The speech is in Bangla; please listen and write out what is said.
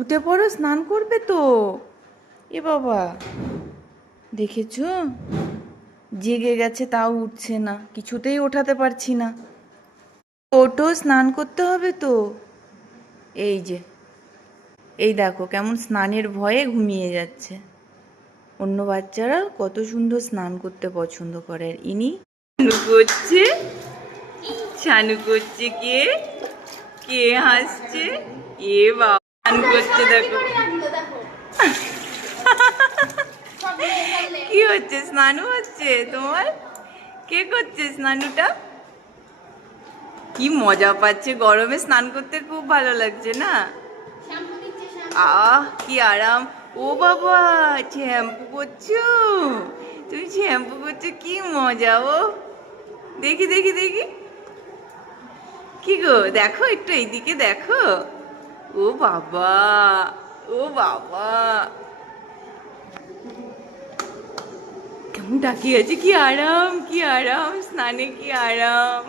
উঠে পড়ো, স্নান করবে তো। এ বাবা, দেখেছো, জেগে গেছে তাও উঠছে না, কিছুতেই ওঠাতে পারছি না। ওঠো, স্নান করতে হবে তো। এই যে, এই দেখো কেমন স্নানের ভয়ে ঘুমিয়ে যাচ্ছে। অন্য বাচ্চারা কত সুন্দর স্নান করতে পছন্দ করে, আর ইনি ছানু করছে। ছানু করছে কে? কে হাসছে? এ বাবা, স্নান করছে দেখো। কি হচ্ছে, স্নানু হচ্ছে তোমার? কে করছে স্নানুটা? কি মজা পাচ্ছে, গরমে স্নান করতে খুব ভালো লাগছে না? আহ, কি আরাম। ও বাবা, শ্যাম্পু করছো? তুমি শ্যাম্পু করছো, কি মজা। ও দেখি দেখি দেখি, কি গো, দেখো একটু এইদিকে দেখো। ও বাবা, ও বাবা, কেমন তাকিয়ে আছে, কি আরাম, কি আরাম স্নানে, কি আরাম।